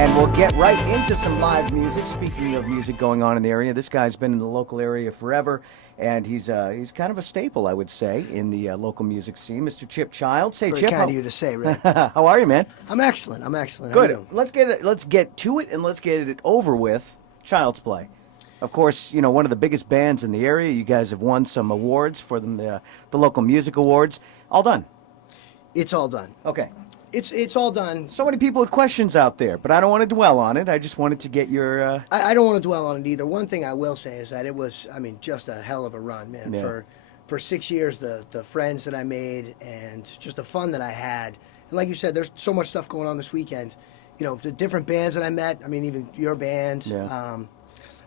And we'll get right into some live music. Speaking of music going on in the area, this guy's been in the local area forever, and he's kind of a staple, I would say, in the local music scene. Mr. Chip Child. Say, Very Chip, kind of you to say, Rick. how are you, man? I'm excellent. I'm excellent. How you Good. doing? Let's get to it, and let's get it over with. Child's Play. Of course, you know, one of the biggest bands in the area. You guys have won some awards for the local music awards. All done. It's all done. Okay. It's all done. So many people with questions out there, but I don't want to dwell on it. I just wanted to get your... I don't want to dwell on it either. One thing I will say is that it was, I mean, just a hell of a run, man. Yeah. For 6 years, the friends that I made and just the fun that I had. And like you said, there's so much stuff going on this weekend. You know, the different bands that I met. I mean, even your band. Yeah.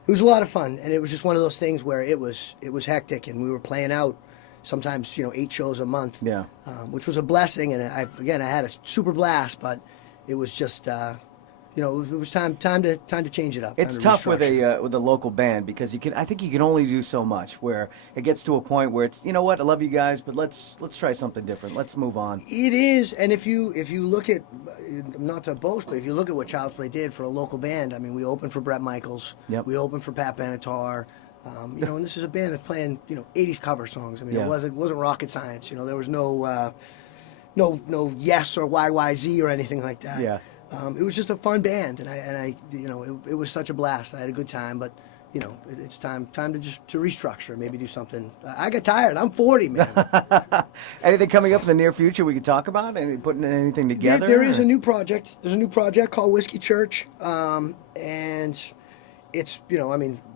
It was a lot of fun, and it was just one of those things where it was hectic, and we were playing out sometimes 8 shows a month. Yeah. Which was a blessing, and I had a super blast, but it was just it was time to change it up. It's time to tough with restructure. a local band because I think you can only do so much. Where it gets to a point where it's, you know what, I love you guys, but let's try something different. Let's move on. It is, and if you look at, not to boast, but if you look at what Child's Play did for a local band, I mean, we opened for Bret Michaels. Yep. We opened for Pat Benatar. And this is a band that's playing 80s cover songs. I mean, Yeah. it wasn't rocket science. There was no Yes or YYZ or anything like that. Yeah. It was just a fun band, and it was such a blast. I had a good time, but it's time to restructure, maybe do something. I got tired. I'm 40, man. Anything coming up in the near future we could talk about? Any putting anything together? There is a new project. There's a new project called Whiskey Church, and it's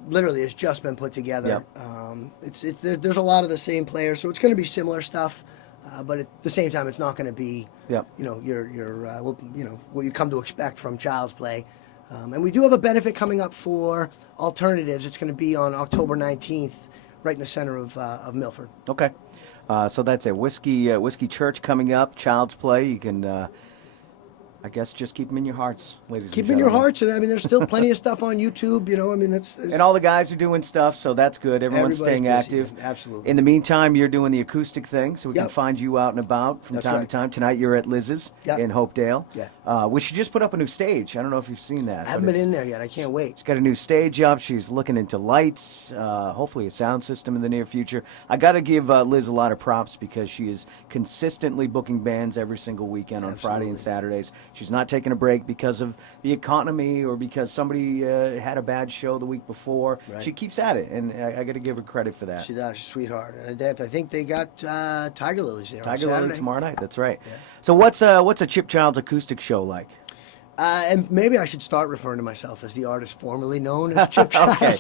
literally it's just been put together. Yep. There's a lot of the same players, so it's going to be similar stuff. But at the same time, it's not going to be, Yep. what you come to expect from Child's Play. And we do have a benefit coming up for Alternatives. It's going to be on October 19th, right in the center of Milford. Okay. So that's a Whiskey Church coming up. Child's Play. You can, I guess, just keep them in your hearts, ladies Keep and them in your gentlemen. hearts, and I mean, there's still plenty of stuff on YouTube. That's And all the guys are doing stuff, so that's good. Everyone's Everybody's staying busy, active. man. Absolutely. In the meantime, you're doing the acoustic thing, so we can Yep. find you out and about from That's time right. to time. Tonight you're at Liz's Yep. in Hopedale. Yeah. We should just put up a new stage. I don't know if you've seen that. I haven't but been it's- in there yet. I can't wait. She's got a new stage up. She's looking into lights, hopefully a sound system in the near future. I got to give Liz a lot of props because she is consistently booking bands every single weekend on Friday and Absolutely. Saturdays. She's not taking a break because of the economy or because somebody had a bad show the week before. Right. She keeps at it, and I got to give her credit for that. She's a sweetheart. And I think they got Tiger Lilies there on Tiger Lily Saturday. tomorrow night. That's right. Yeah. So what's a Chip Child's acoustic show like? And maybe I should start referring to myself as the artist formerly known as Chip Child. Okay.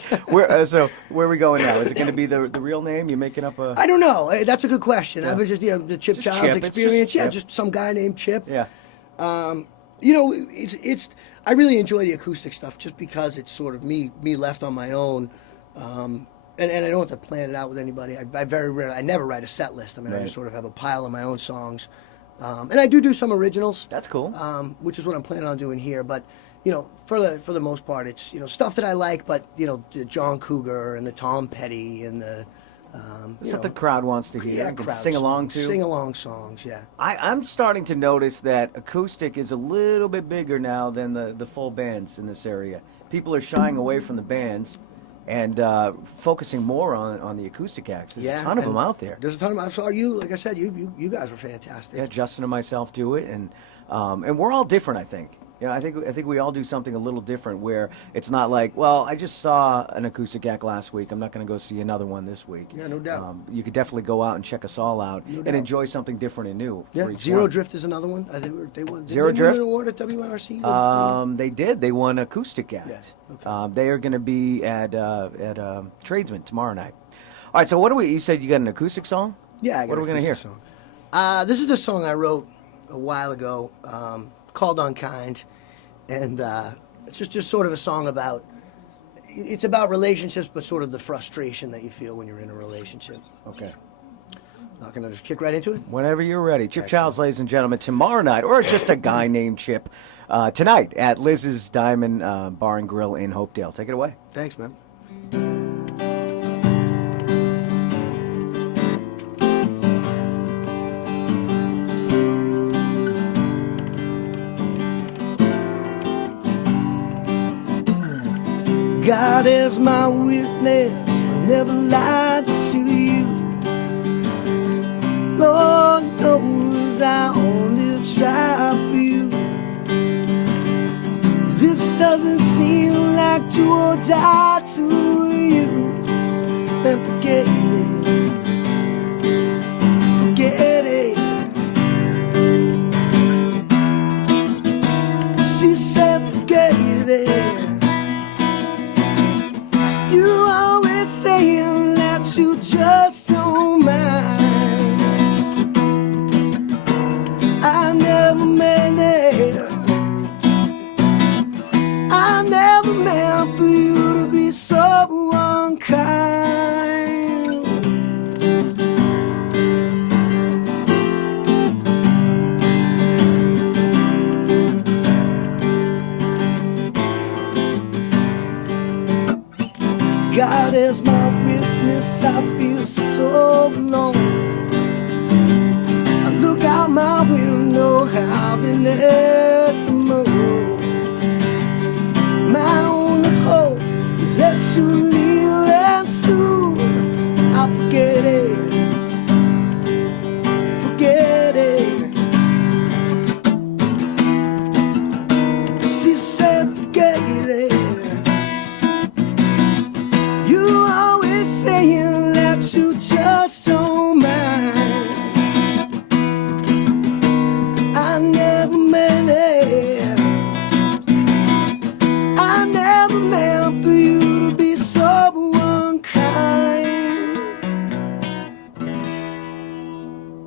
So where are we going now? Is it going to be the real name? You're making up a... I don't know. That's a good question. Yeah. I was just the Chip Just Child's Chip. It's experience. just Chip. Just some guy named Chip. Yeah. It's I really enjoy the acoustic stuff just because it's sort of me left on my own. And I don't have to plan it out with anybody. I never write a set list. I mean, I Right. just sort of have a pile of my own songs. And I do some originals. That's cool. Which is what I'm planning on doing here. But for the most part, it's stuff that I like. But the John Cougar and the Tom Petty and the Stuff the crowd wants to hear. yeah, You can crowd sing along songs, to. sing along songs. Yeah. I'm starting to notice that acoustic is a little bit bigger now than the full bands in this area. People are shying away from the bands and focusing more on the acoustic acts. There's a ton of and them out there. There's a ton of them. I saw you. Like I said, you guys were fantastic. Yeah, Justin and myself do it, and we're all different. I think. I think we all do something a little different. Where it's not like, well, I just saw an acoustic act last week. I'm not going to go see another one this week. Yeah, no doubt. You could definitely go out and check us all out No and doubt. enjoy something different and new. Yeah, for each Zero one. Drift is another one. They won. Did Zero they Drift? win an award at WNRC? They did. They won acoustic act. Yes, okay. They are going to be at Tradesman tomorrow night. All right. So what do we? You said you got an acoustic song? Yeah. I got What are we an gonna hear? acoustic song. This is a song I wrote a while ago, called "Unkind," and it's just sort of a song about. It's about relationships, but sort of the frustration that you feel when you're in a relationship. Okay. Not gonna just kick right into it. Whenever you're ready. Chip Excellent. Childs, ladies and gentlemen, tomorrow night, or just a guy named Chip, tonight at Liz's Diamond Bar and Grill in Hopedale. Take it away. Thanks, man. God is my witness, I never lied to you. Lord knows I only try for you. This doesn't seem like do or die to you. And forget it, forget it. She said forget it. You always saying that you just don't mind. I never meant it. I never meant for you to be so unkind. God is my witness, I feel so alone. I look out my window, howling at the moon. My only hope is that you leave, and soon I'll forget it, forget it. She said forget it. You always saying that you just don't mind. I never meant it. I never meant for you to be so unkind.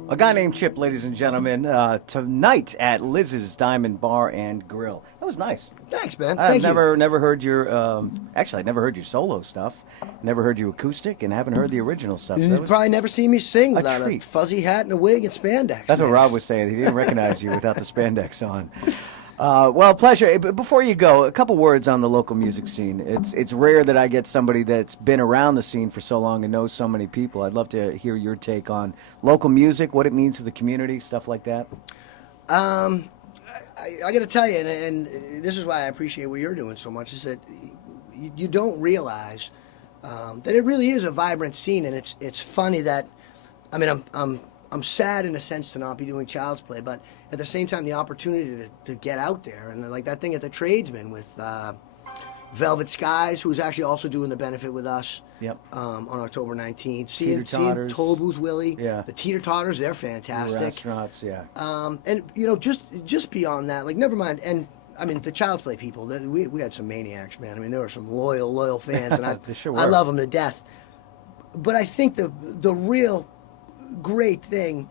A guy named Chip, ladies and gentlemen, tonight at Liz's Diamond Bar and Grill. That was nice. Thanks, man. I've Thank you. never heard your actually I never heard your solo stuff, never heard you acoustic, and haven't heard the original stuff. So that You've was- probably never seen me sing without a treat. fuzzy hat and a wig and spandex. That's what man. Rob was saying. He didn't recognize you without the spandex on. Well, pleasure. But before you go, a couple words on the local music scene. It's rare that I get somebody that's been around the scene for so long and knows so many people. I'd love to hear your take on local music, what it means to the community, stuff like that. I got to tell you, and this is why I appreciate what you're doing so much, is that you don't realize that it really is a vibrant scene, and it's funny that, I mean, I'm sad in a sense to not be doing Child's Play, but at the same time, the opportunity to get out there, and like that thing at the Tradesman with Velvet Skies, who's actually also doing the benefit with us. Yep. On October 19th. Seeing Teeter-totters. Toll Booth Willie, Yeah. the Teeter Totters, they're fantastic. Restaurants, yeah. And you know, just beyond that, like never mind. And I mean, the Child's Play people, we had some maniacs, man. I mean, there were some loyal fans, and They sure I were. love them to death. But I think the real great thing,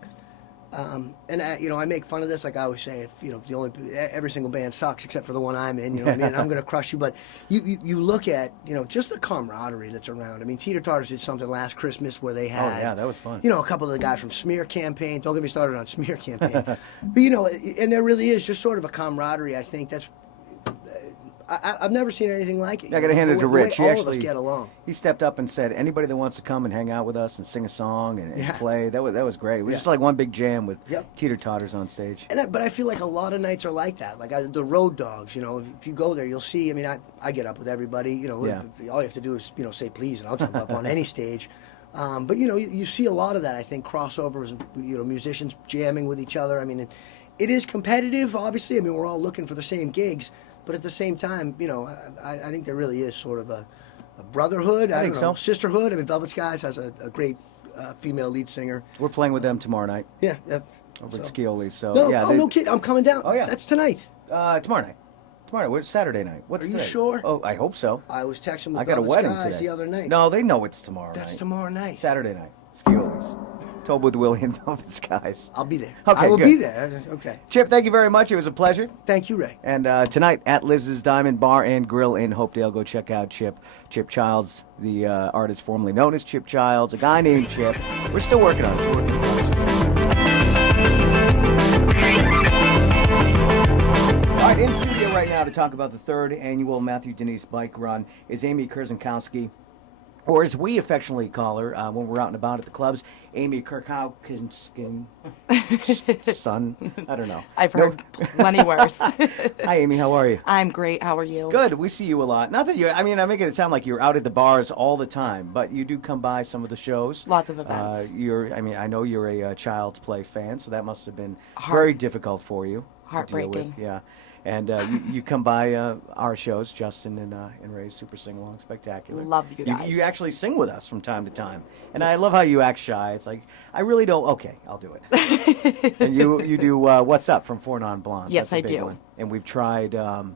and you know, I make fun of this, like I always say, if you know, every single band sucks except for the one I'm in. You know what I mean? I'm gonna crush you. But you look at, you know, just the camaraderie that's around. I mean, Teeter Totters did something last Christmas where they had, yeah, that was fun. You know, a couple of the guys from Smear Campaign. Don't get me started on Smear Campaign. But you know, and there really is just sort of a camaraderie. I think that's. I've never seen anything like it. I got to hand it to The way Rich. He all actually of us get along. He stepped up and said, "Anybody that wants to come and hang out with us and sing a song and Yeah. play, that was great. It was Yeah. just like one big jam with Yep. Teeter Totters on stage." But I feel like a lot of nights are like that. Like the Road Dogs, you know, if you go there, you'll see. I mean, I get up with everybody. You know, Yeah. all you have to do is, you know, say please, and I'll jump up on any stage. But you know, you see a lot of that. I think crossovers, you know, musicians jamming with each other. I mean, it is competitive, obviously. I mean, we're all looking for the same gigs, but at the same time, you know, I think there really is sort of a brotherhood. I think don't know, so. sisterhood. I mean, Velvet Skies has a great female lead singer. We're playing with them tomorrow night Yeah. over at so- Scioli's. So No, yeah, no kid, I'm coming down. Oh, yeah. That's tonight. tomorrow night. Tomorrow, it's Saturday night. What's Are you today? sure? Oh, I hope so. I was texting with I got a Velvet wedding Skies today. the other night. No, they know it's tomorrow That's night. tomorrow night. Saturday night. Scioli's. Told with Willie and Velvet Skies. I'll be there. Okay, I will good. be there. Okay. Chip, thank you very much. It was a pleasure. Thank you, Ray. And tonight at Liz's Diamond Bar and Grill in Hopedale, go check out Chip Childs, the artist formerly known as Chip Childs, a guy named Chip. We're still working on it. It's a work in progress. All right, in studio right now to talk about the third annual Matthew Denise Bike Run is Amy Kurzankowski. or as we affectionately call her when we're out and about at the clubs, Amy Kirkowkin's son. I don't know. I've heard plenty worse. Hi, Amy. How are you? I'm great. How are you? Good. We see you a lot. Not that you. I mean, I'm making it sound like you're out at the bars all the time, but you do come by some of the shows. Lots of events. I mean, I know you're a Child's Play fan, so that must have been Heart- very difficult for you. to deal with. Heartbreaking. Yeah. And you come by our shows, Justin and Ray's Super Sing Along Spectacular. Love you guys. You actually sing with us from time to time, and I love how you act shy. It's like I really don't. Okay, I'll do it. And you do What's Up from Four Non Blondes. Yes, That's a I big do. one. And we've tried. Well,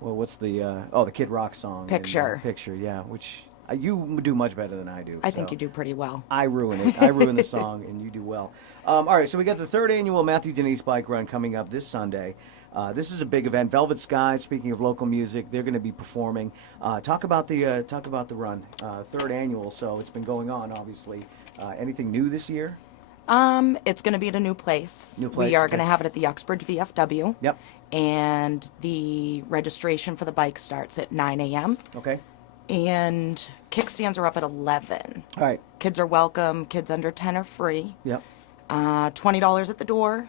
what's the the Kid Rock song? Picture. Picture. Yeah, which you do much better than I do. I think so. you do pretty well. I ruin it. I ruin the song, and you do well. All right, so we got the third annual Matthew Denise Bike Run coming up this Sunday. This is a big event. Velvet Sky. Speaking of local music, they're going to be performing. Talk about the run. Third annual. So it's been going on, obviously. Anything new this year? It's going to be at a new place. New place, We are okay. going to have it at the Uxbridge VFW. Yep. And the registration for the bike starts at 9 a.m. Okay. And kickstands are up at 11. All right. Kids are welcome. Kids under 10 are free. Yep. $20 at the door.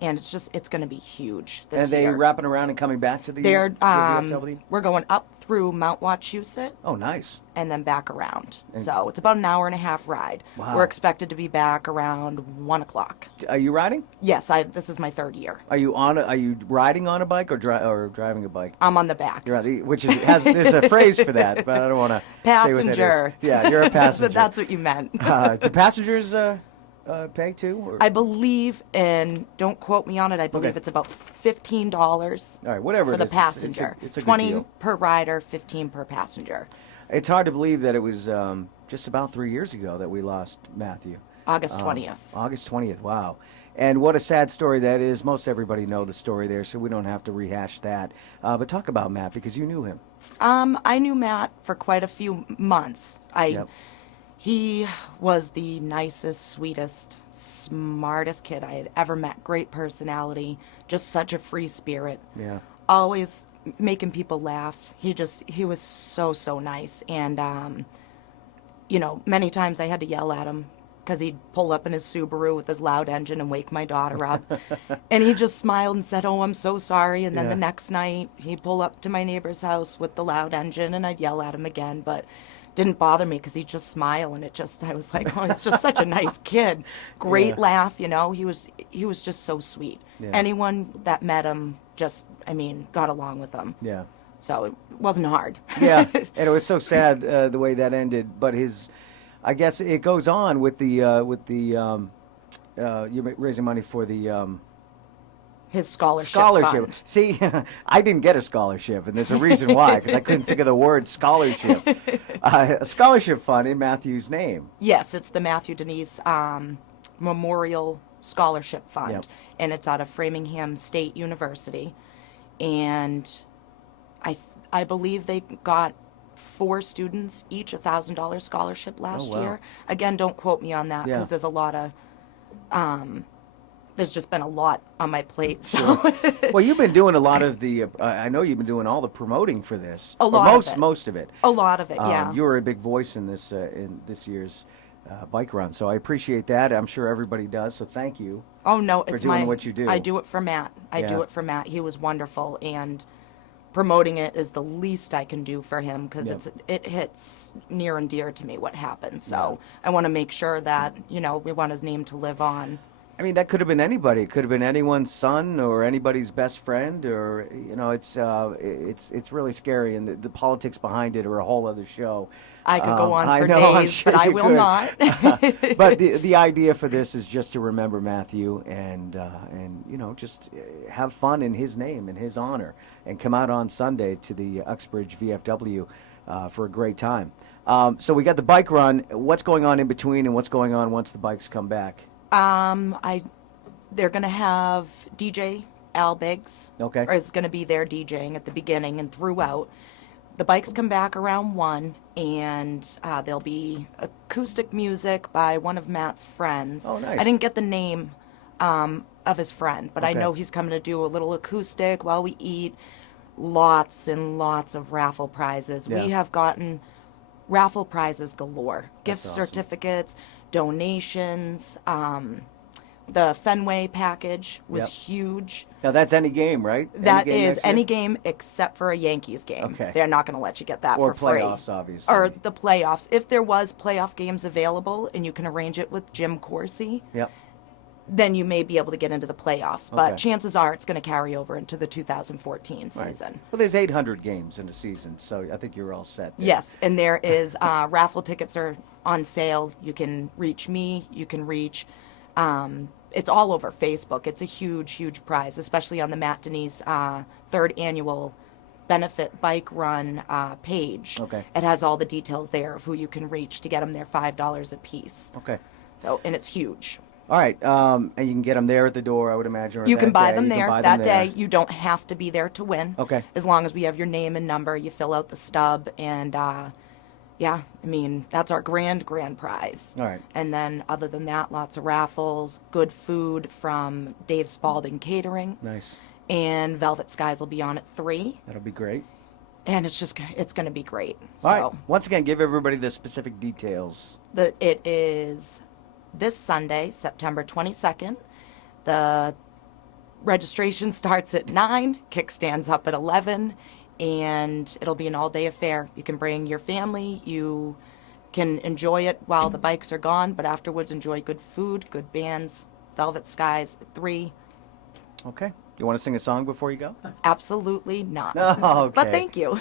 And it's going to be huge this And they year. wrapping around and coming back to the They're, VFW? we're going up through Mount Wachusett Oh, nice. and then back around. And- So it's about an hour and a half ride. Wow. We're expected to be back around 1 o'clock. Are you riding? Yes, this is my third year. Are you riding on a bike or driving a bike? I'm on the back. You're on the, which there's a phrase for that, but I don't want to Passenger. Yeah, you're a passenger. That's what you meant. Do passengers pay too? Or? I believe, and don't quote me on it, I believe Okay. it's about $15 All right, whatever for it the is, passenger. It's a good 20 deal. per rider, 15 per passenger. It's hard to believe that it was just about 3 years ago that we lost Matthew. August 20th. August 20th, wow. And what a sad story that is. Most everybody know the story there, so we don't have to rehash that. But talk about Matt, because you knew him. I knew Matt for quite a few months. Yep. He was the nicest, sweetest, smartest kid I had ever met. Great personality, just such a free spirit. Yeah. Always making people laugh. He was so nice. And, many times I had to yell at him because he'd pull up in his Subaru with his loud engine and wake my daughter up. And he just smiled and said, "Oh, I'm so sorry." And then Yeah. the next night he'd pull up to my neighbor's house with the loud engine and I'd yell at him again. But didn't bother me because he'd just smile, and I was like, oh, he's just such a nice kid. Great Yeah. laugh, he was just so sweet. Yeah. Anyone that met him got along with him. Yeah. So it wasn't hard. Yeah, and it was so sad the way that ended. But I guess it goes on with you're raising money for the His scholarship. scholarship. fund. See, I didn't get a scholarship, and there's a reason why, because I couldn't think of the word scholarship. A scholarship fund in Matthew's name. Yes, it's the Matthew Denise Memorial Scholarship Fund, Yep. and it's out of Framingham State University. And I believe they got 4 students each $1,000 scholarship last wow. year. Again, don't quote me on that because Yeah. there's a lot of there's just been a lot on my plate. So Well, you've been doing a lot of the. I know you've been doing all the promoting for this. A Or lot of most it. most of it. a lot of it, yeah. You were a big voice in this year's bike run, so I appreciate that. I'm sure everybody does. So thank you. Oh no, for it's doing my. what you do. I do it for Matt. I Yeah. do it for Matt. He was wonderful, and promoting it is the least I can do for him because Yep. it hits near and dear to me what happened. So I want to make sure that we want his name to live on. I mean, that could have been anybody. It could have been anyone's son or anybody's best friend, or it's really scary, and the politics behind it are a whole other show. I could go on I for know, I'm days, sure but I you will could. not. But the idea for this is just to remember Matthew and just have fun in his name, in his honor, and come out on Sunday to the Uxbridge VFW for a great time. So we got the bike run. What's going on in between, and what's going on once the bikes come back? They're gonna have DJ Al Biggs. Okay. Or is gonna be there DJing at the beginning and throughout. The bikes come back around 1, and there'll be acoustic music by one of Matt's friends. Oh, nice. I didn't get the name of his friend, but I Okay. know he's coming to do a little acoustic while we eat. Lots and lots of raffle prizes. Yeah. We have gotten raffle prizes galore, gift That's awesome. certificates, donations. The Fenway package was Yep. huge. Now that's any game, right? That Any game is next year? any game except for a Yankees game. Okay. They're not going to let you get that Or for free. playoffs, obviously. Or the playoffs. If there was playoff games available and you can arrange it with Jim Corsi, Yep. then you may be able to get into the playoffs. But Okay. chances are it's going to carry over into the 2014 Right. season. Well, there's 800 games in a season, so I think you're all set there. Yes, and there is raffle tickets are on sale. You can reach me. You can reach. It's all over Facebook. It's a huge, huge prize, especially on the Matt Denise third annual benefit bike run page. Okay. It has all the details there of who you can reach to get them their $5 a piece. Okay. So, and it's huge. All right. And you can get them there at the door, I would imagine. Or You can that buy day. them You can there buy that them there. day. You don't have to be there to win. Okay. As long as we have your name and number, you fill out the stub, and yeah, I mean that's our grand prize. All right. And then other than that, lots of raffles, good food from Dave Spalding Catering, Nice. and Velvet Skies will be on at 3, That'll be great. and it's going to be great. All right. Once again, give everybody the specific details. It is this Sunday, September 22nd. The registration starts at 9, kickstands up at 11, and it'll be an all-day affair. You can bring your family. You can enjoy it while the bikes are gone, but afterwards enjoy good food, good bands, Velvet Skies at 3. Okay. You want to sing a song before you go? Absolutely not. Oh, okay. But thank you.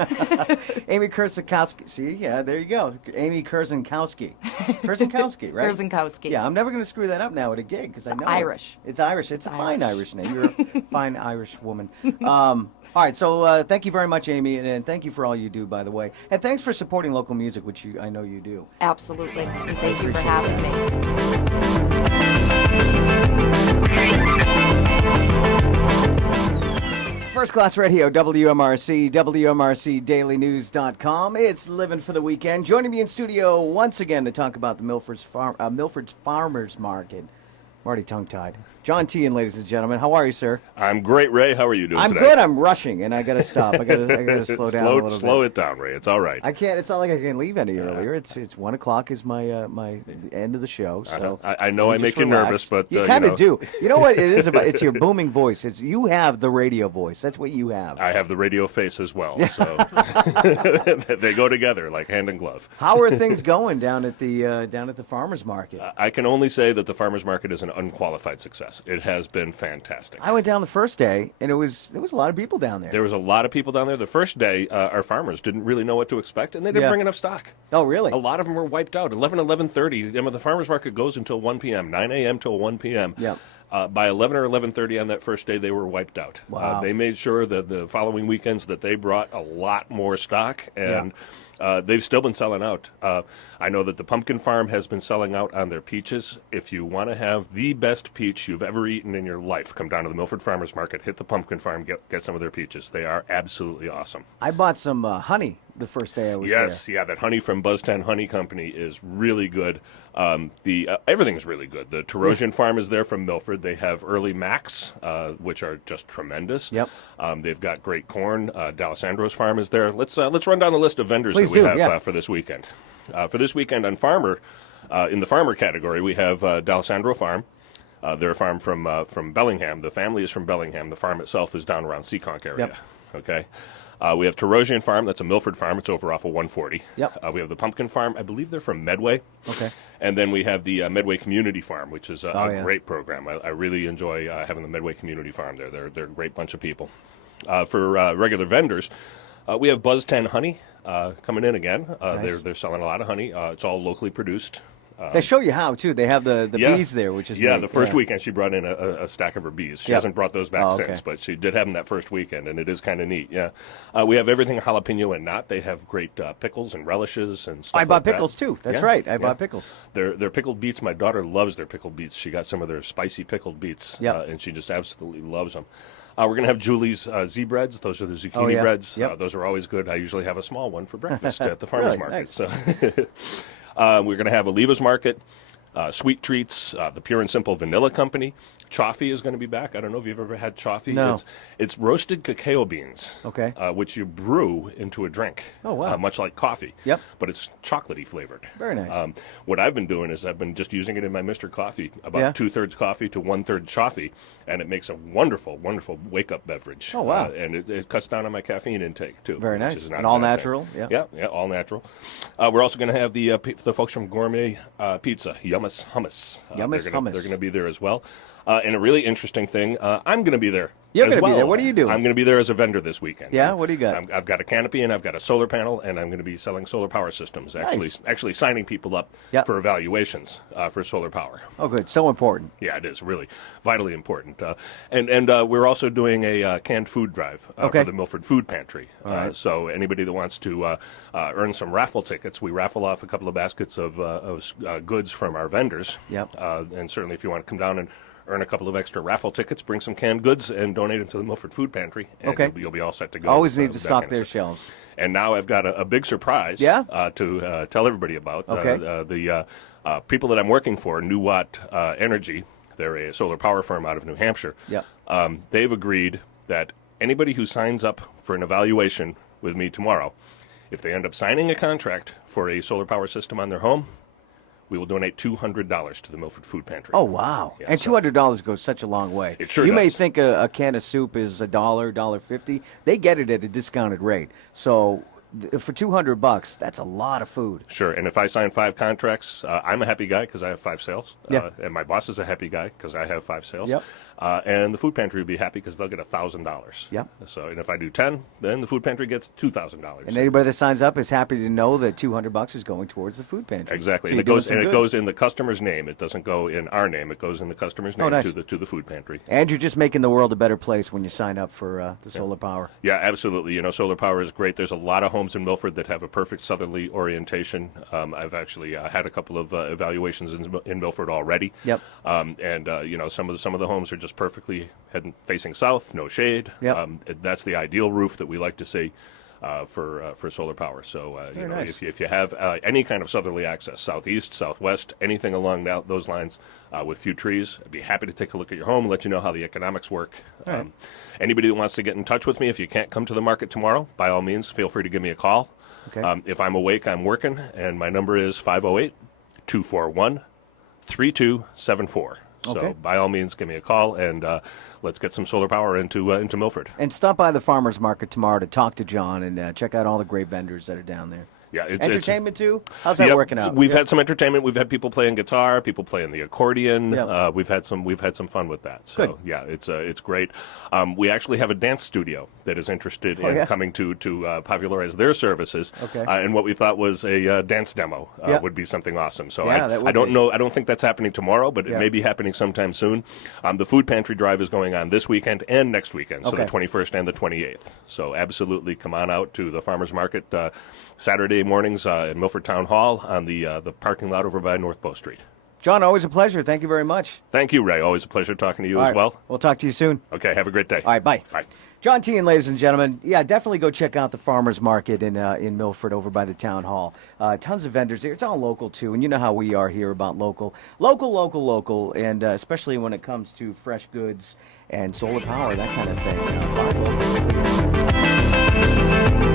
Amy Kurzankowski. See, yeah, there you go. Amy Kurzankowski. Kurzankowski, right? Kurzankowski. Yeah, I'm never going to screw that up now at a gig because I know it. Irish. It's Irish. It's a fine Irish. Irish name. You're a fine Irish woman. All right, so thank you very much, Amy, and thank you for all you do, by the way, and thanks for supporting local music, which I know you do. Absolutely. And thank you for having me. First Class Radio, WMRC, WMRCDailyNews.com. It's Living for the Weekend. Joining me in studio once again to talk about the Milford's Farmers Market. I'm already tongue-tied. John Teahan, ladies and gentlemen. How are you, sir? I'm great, Ray. How are you doing I'm today? good. I'm rushing, and I got to stop. I got to slow down a little bit. Slow it down, Ray. It's all right. I can't. It's not like I can leave any earlier. It's 1 o'clock is my my end of the show. So I know I just make you relax. nervous, but you kind of do. know. You know what it is about? It's your booming voice. It's you have the radio voice. That's what you have. I have the radio face as well, so they go together like hand and glove. How are things going down at the farmers market? I can only say that the farmers market is an unqualified success. It has been fantastic. I went down the first day, and there was a lot of people down there. There was a lot of people down there. The first day, our farmers didn't really know what to expect, and they didn't Yeah. bring enough stock. Oh, really? A lot of them were wiped out. 11:30. The farmers market goes until 1 p.m., 9 a.m. till 1 p.m. Yeah. By 11 or 11:30 on that first day, they were wiped out. Wow. They made sure that the following weekends that they brought a lot more stock, and they've still been selling out. I know that the Pumpkin Farm has been selling out on their peaches. If you want to have the best peach you've ever eaten in your life, come down to the Milford Farmers Market, hit the Pumpkin Farm, get some of their peaches. They are absolutely awesome. I bought some honey the first day I was Yes, yeah, that honey from Buzztown Honey Company is really good. Everything's really good. The Terosian Farm is there from Milford. They have early Macs, which are just tremendous. Yep. They've got great corn. D'Alessandro's Farm is there. Let's run down the list of vendors Please that we do, have yeah. for this weekend. For this weekend on Farmer, in the farmer category, we have D'Alessandro Farm. They're a farm from Bellingham. The family is from Bellingham. The farm itself is down around Seekonk area. Yep. Okay. We have Terosian Farm. That's a Milford farm. It's over off of 140. Yep. We have the Pumpkin Farm. I believe they're from Medway. Okay. And then we have the Medway Community Farm, which is a yeah. great program. I really enjoy having the Medway Community Farm there. They're a great bunch of people. For regular vendors, we have Buzz 10 Honey coming in again. Nice. They're selling a lot of honey. It's all locally produced. They show you how too. They have the bees there, which is neat. the first weekend she brought in a stack of her bees. She Yep. hasn't brought those back Oh, okay. since, but she did have them that first weekend, and it is kind of neat. Yeah, we have everything jalapeno and not. They have great pickles and relishes and stuff. I bought like that. pickles too. That's Yeah, right. I yeah. bought pickles. Their pickled beets. My daughter loves their pickled beets. She got some of their spicy pickled beets, Yep. and she just absolutely loves them. We're going to have Julie's Z-breads. Those are the zucchini yeah. breads. Yep. Those are always good. I usually have a small one for breakfast at the farmer's Really? market. Nice. So we're going to have Oliva's Market. Sweet Treats, the Pure and Simple Vanilla Company. Chaffee is going to be back. I don't know if you've ever had chaffee. No. It's roasted cacao beans, Okay. which you brew into a drink. Oh, wow. Much like coffee. Yep. But it's chocolatey flavored. Very nice. What I've been doing is I've been just using it in my Mr. Coffee, about Yeah. 2/3 coffee to 1/3 chaffee, and it makes a wonderful, wonderful wake-up beverage. Oh, wow. And it cuts down on my caffeine intake, too. Very which nice. is not And a all bad thing. natural, yeah. Yeah, all natural. We're also going to have the folks from Gourmet Pizza, Yummus Hummus. Yummus They're Hummus. going to be there as well. And a really interesting thing, I'm going to be there. You're as gonna be well. there. What are you doing? I'm going to be there as a vendor this weekend. Yeah? What do you got? I've got a canopy and I've got a solar panel, and I'm going to be selling solar power systems. Nice. Actually signing people up Yep. for evaluations for solar power. Oh, good. So important. Yeah, it is really vitally important. And we're also doing a canned food drive Okay. for the Milford Food Pantry. right. So anybody that wants to earn some raffle tickets, we raffle off a couple of baskets of goods from our vendors. Yep. And certainly if you want to come down and earn a couple of extra raffle tickets, bring some canned goods, and donate them to the Milford Food Pantry. And Okay. you'll be all set to go. Always with, need to with that stock kind of their stuff. shelves. And now I've got a big surprise Yeah? to tell everybody about. Okay. The people that I'm working for, New Watt Energy, they're a solar power firm out of New Hampshire. Yep. They've agreed that anybody who signs up for an evaluation with me tomorrow, if they end up signing a contract for a solar power system on their home, we will donate $200 to the Milford Food Pantry. Oh, wow. Yeah, And so- $200 goes such a long way. It sure You may does. think a can of soup is $1.50. They get it at a discounted rate. So for $200, that's a lot of food. Sure, and if I sign 5 contracts, I'm a happy guy because I have 5 sales. Yeah. And my boss is a happy guy because I have 5 sales. Yep. And the food pantry will be happy because they'll get $1,000. Yep. So, and if I do 10, then the food pantry gets $2,000. And anybody that signs up is happy to know that $200 is going towards the food pantry. Exactly, So and you're it doing goes some good. in the customer's name. It doesn't go in our name. It goes in the customer's name nice. to the food pantry. And you're just making the world a better place when you sign up for the solar power. Yeah, absolutely. You know, solar power is great. There's a lot of homes in Milford that have a perfect southerly orientation. I've actually had a couple of evaluations in Milford already. Yep. And you know, some of the homes are just perfectly facing south, no shade. Yep. That's the ideal roof that we like to see for solar power. So you Very know, nice. if you have any kind of southerly access, southeast, southwest, anything along those lines, with few trees, I'd be happy to take a look at your home and let you know how the economics work. right. Anybody that wants to get in touch with me, if you can't come to the market tomorrow, by all means, feel free to give me a call. Okay. If I'm awake, I'm working, and my number is 508-241-3274. So Okay. by all means, give me a call, and let's get some solar power into Milford. And stop by the farmer's market tomorrow to talk to John and check out all the great vendors that are down there. Yeah, Entertainment too? How's that Yep, working out? We've had some entertainment. We've had people playing guitar, people playing the accordion. Yep. We've had some fun with that. So Good. yeah, it's great. We actually have a dance studio that is interested in yeah? coming to popularize their services. Okay. And what we thought was a dance demo Yeah. would be something awesome. So Yeah, that would I don't be. know. I don't think that's happening tomorrow, but Yeah. it may be happening sometime soon. The food pantry drive is going on this weekend and next weekend, so Okay. the 21st and the 28th. So absolutely, come on out to the farmers market Saturday mornings in Milford Town Hall on the parking lot over by North Bow Street. John, always a pleasure. Thank you very much. Thank you, Ray. Always a pleasure talking to you All as right. well. We'll talk to you soon. Okay, have a great day. All right, bye. Bye. John Teahan, ladies and gentlemen. Yeah, definitely go check out the farmers market in Milford over by the town hall. Tons of vendors there. It's all local too, and you know how we are here about local, and especially when it comes to fresh goods and solar power, that kind of thing. Buy local.